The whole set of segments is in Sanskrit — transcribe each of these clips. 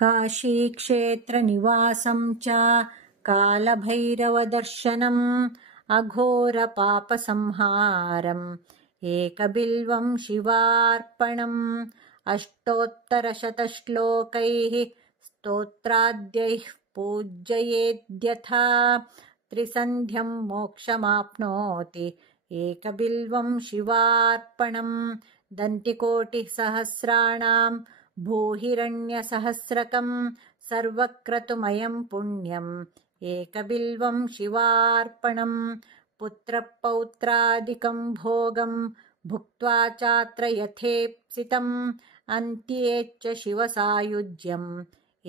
काशीक्षेत्रनिवासं च कालभैरवदर्शनम् अघोरपापसंहारम् एकबिल्वं शिवार्पणम् अष्टोत्तरशतश्लोकैः स्तोत्राद्यैः पूजयेद्यथा त्रिसन्ध्यं मोक्षमाप्नोति एकबिल्वं शिवार्पणम् दन्तिकोटिसहस्राणाम् भूहिरण्यसहस्रकम् सर्वक्रतुमयम् पुण्यम् एकबिल्वं शिवार्पणम् पुत्रपौत्रादिकम् भोगम् भुक्त्वा चात्र यथेप्सितम् अन्त्ये च शिवसायुज्यम्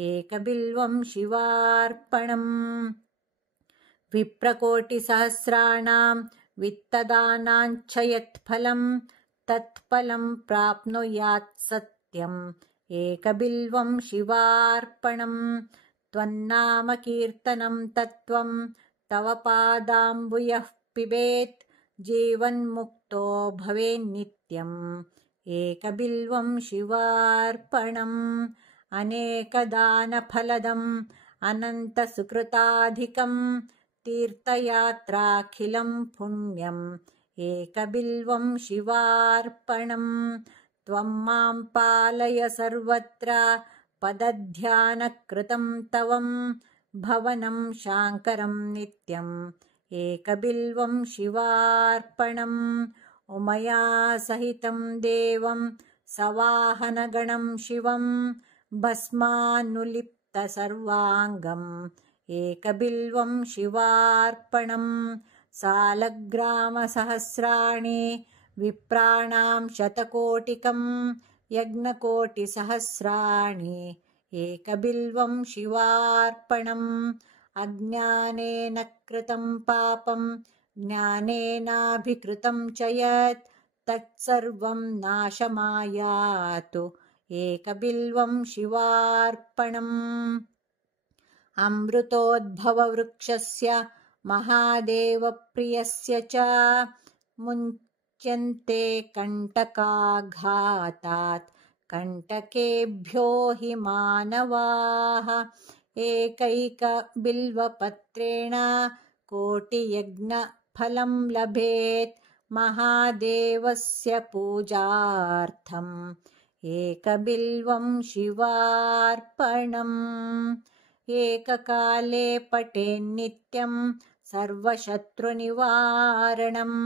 एकबिल्वं शिवार्पणम् विप्रकोटिसहस्राणाम् वित्तदानाञ्च यत्फलम् तत्फलम् प्राप्नुयात् सत्यम् एकबिल्वं शिवार्पणम् त्वन्नाम कीर्तनं तत्त्वं तव पादाम्बुजः पिबेत् जीवन्मुक्तो भवेन्नित्यम् एकबिल्वं शिवार्पणम् अनेकदानफलदम् अनन्तसुकृताधिकम् तीर्थयात्राखिलं पुण्यम् एकबिल्वं शिवार्पणम् त्वं मां पालय सर्वत्र पदध्यानकृतं तवं भवनं शाङ्करं नित्यम् एकबिल्वं शिवार्पणम् उमया सहितं देवं सवाहनगणं शिवं भस्मानुलिप्तसर्वाङ्गम् एकबिल्वं शिवार्पणम् सालग्रामसहस्राणि विप्राणां शतकोटिकम् यज्ञकोटिसहस्राणि एकबिल्वं शिवार्पणम् अज्ञानेन कृतं पापं ज्ञानेनाभिकृतं च यत् तत्सर्वं नाशमायातु एकबिल्वं शिवार्पणम् अमृतोद्भववृक्षस्य महादेवप्रियस्य च मुञ्च्यन्ते कण्टकाघातात् कण्टकेभ्यो हि मानवाः एकैकबिल्वपत्रेण कोटियज्ञफलं लभेत् महादेवस्य पूजार्थम् एकबिल्वं शिवार्पणम् एककाले पठेन्नित्यं सर्वशत्रुनिवारणम्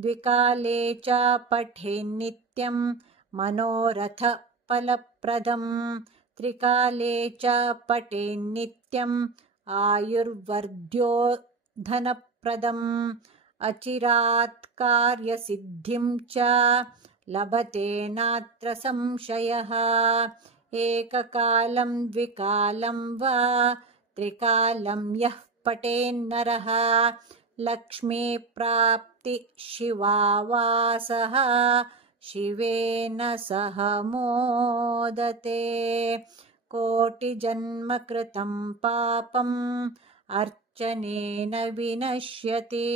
द्विकाले च पठेन्नित्यं मनोरथफलप्रदम् त्रिकाले च पठेन्नित्यम् आयुर्वर्ध्योधनप्रदम् अचिरात् कार्यसिद्धिं च लभते नात्र संशयः एककालं द्विकालं वा त्रिकालं यः पठेन्नरः लक्ष्मीप्राप्तिशिवावासः शिवेन सह मोदते कोटिजन्मकृतं पापम् अर्चनेन विनश्यति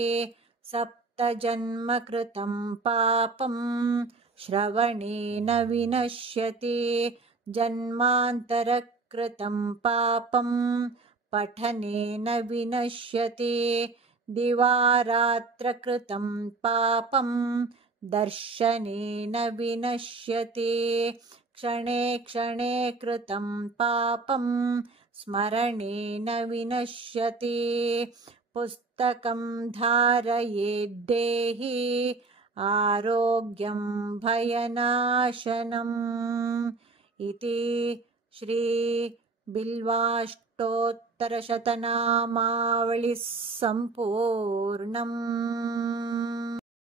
सप्तजन्मकृतं पापम् श्रवणेन विनश्यति जन्मान्तरकृतं पापं पठनेन विनश्यति दिवारात्रकृतं पापं दर्शनेन विनश्यति क्षणे क्षणे कृतं पापं स्मरणेन विनश्यति पुस्तकं धारयेद्देहि आरोग्यं भयनाशनम् इति श्री बिल्वाष्टोत्तरशतनामावलिः सम्पूर्णम्।